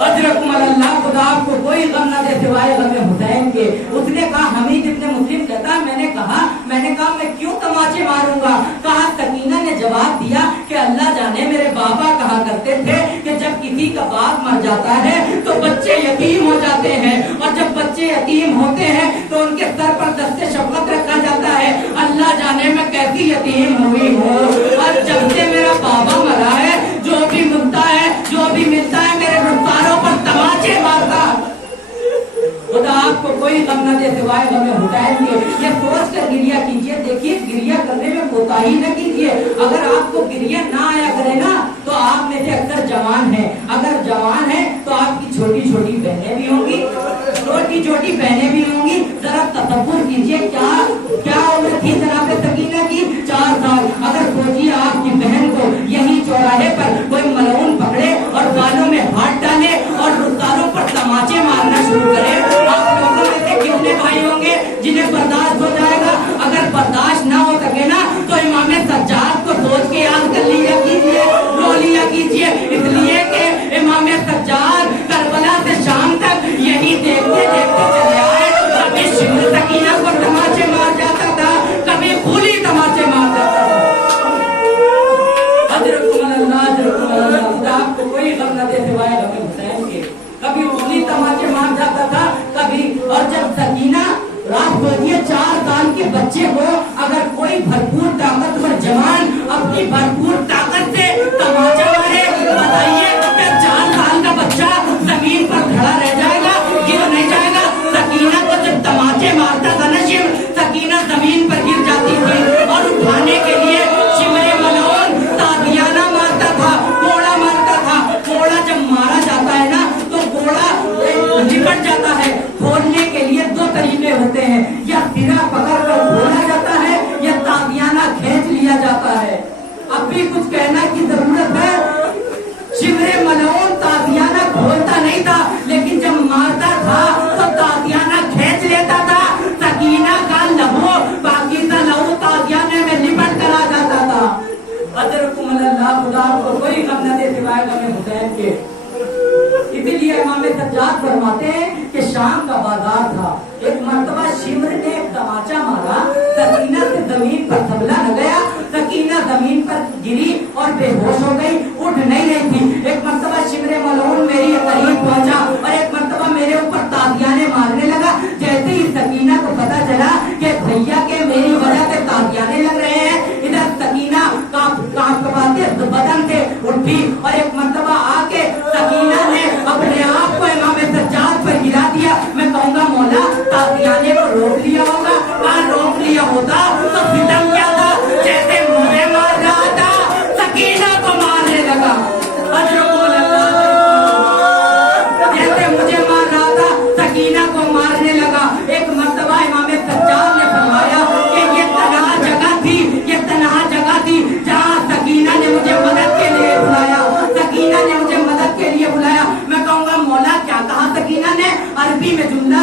अजरकुम अल्लाह, खुदा आपको कोई गम न दे सिवाय गम हुसैन के। उसने कहा, हमीद इब्न मुस्लिम कहता है, मैंने कहा मैं क्यों तमाचे मारूंगा? कहा, सकीना ने जवाब दिया कि अल्लाह जाने मेरे बाबा कहा करते थे कि जब किसी का बाप मर जाता है तो बच्चे यतीम हो जाते हैं, और जब बच्चे यतीम होते हैं तो उनके सर पर दस्ते शफकत रखा जाता है। अल्लाह जाने मैं कैसी यतीम हुई हूँ, और जब से मेरा बाबा मरा है जो भी मिलता है मेरे रुखसारों पर तमाचे मारता। खुदा आपको कोई गम न दे सिवाय गम हुसैन के। ये सोच कर गिरिया कीजिए। देखिए, गिरिया करने में कोताही न कीजिए। अगर आपको गिरिया ना आया करे ना तो आप में से अक्सर जवान है, अगर जवान है तो आपकी छोटी छोटी बहनें भी होंगी, छोटी छोटी बहनें भी होंगी। जरा तसव्वुर कीजिए क्या उम्र थी जनाब सकीना की? 4 साल। अगर सोचिए आपकी बहन को यही चौराहे पर कोई मलऊन पकड़े और बालों में हाथ डाले और रुखसारों पर तमाचे मारना शुरू करे, आप लोगों में से कितने भाई होंगे जिन्हें बर्दाश्त हो जाएगा? अगर बर्दाश्त ना हो सके ना तो इमाम सज्जाद को सोच के याद कर लिया कीजिए, रो लिया कीजिए। इसलिए कि इमाम सज्जाद करबला से शाम तक यही देखते देखते चले आए। कभी शिमर सकीना को तमाचे मार जाता था, कभी फूली तमाचे मार जाता था। आपको कोई गम न दे सिवाय गम हुसैन के। कभी फूली तमाचे मार जाता था, कभी। और जब सकीना रात सोचिए 4 साल के बच्चे को अगर कोई भरपूर ताकतवर जवान अपनी भरपूर ताकत से तमाचा मारे, बताइए क्या 4 साल का बच्चा जमीन पर खड़ा रह जाएगा? गिर नहीं जाएगा? सकीना को जब तमाचे मारता था ना शिव, सकीना जमीन पर गिर जाती थी और उठाने के लिए शिमरे मलऊन तादियाना मारता था, कोड़ा मारता था। कोड़ा जब मारा जाता है ना तो कोड़ा लिपट जाता है। खोलने के लिए 2 तरीके होते हैं, या सिरा पकड़ कर खोला जाता है या तादियाना खींच लिया जाता है। अब भी कुछ कहना की जरूरत है। शिमरे मलऊन तादियाना खोलता नहीं था, लेकिन जब मारता था तो तादियाना खींच लेता था। सकीना का लहू पाकीज़ा लहू तादियाने में लिपट कर आ जाता था। अजरकुम अल्लाह, खुदा को कोई गम न दे सिवाय गम हुसैन के। इसीलिए इमाम सज्जाद फरमाते हैं कि शाम का बाजार था, एक मर्तबा शिमर ने एक तमाचा मारा, सकीना से जमीन पर सबला न गया, सकीना जमीन पर गिरी और बेहोश हो गई, उठ नहीं रही थी। एक मर्तबा शिमरे मलऊन मेरी करीब पहुंचा और एक मर्तबा मेरे ऊपर तादियाने मारने लगा। जैसे ही सकीना को पता चला कि भैया के मेरी वजह से तादियाने लग रहे हैं, इधर सकीना कांपते बदन से उठी और एक मर्तबा आके सकीना ने अपने आप को इमाम सज्जाद पर गिरा दिया। मैं कहूँगा मौला तादियाने को रोक लिया होगा, कहाँ रोक लिया होता तो फितम क्या था? जैसे मुझे मार रहा था सकीना को मारने लगा। जैसे मुझे मार रहा था सकीना को मारने लगा। एक मर्तबा इमाम सज्जाद ने फरमाया कि ये तन्हा जगह थी जहाँ सकीना ने मुझे मदद के लिए बुलाया, सकीना ने मुझे मदद के लिए बुलाया। मैं कहूँगा मौला क्या कहा सकीना ने? अरबी में जुमला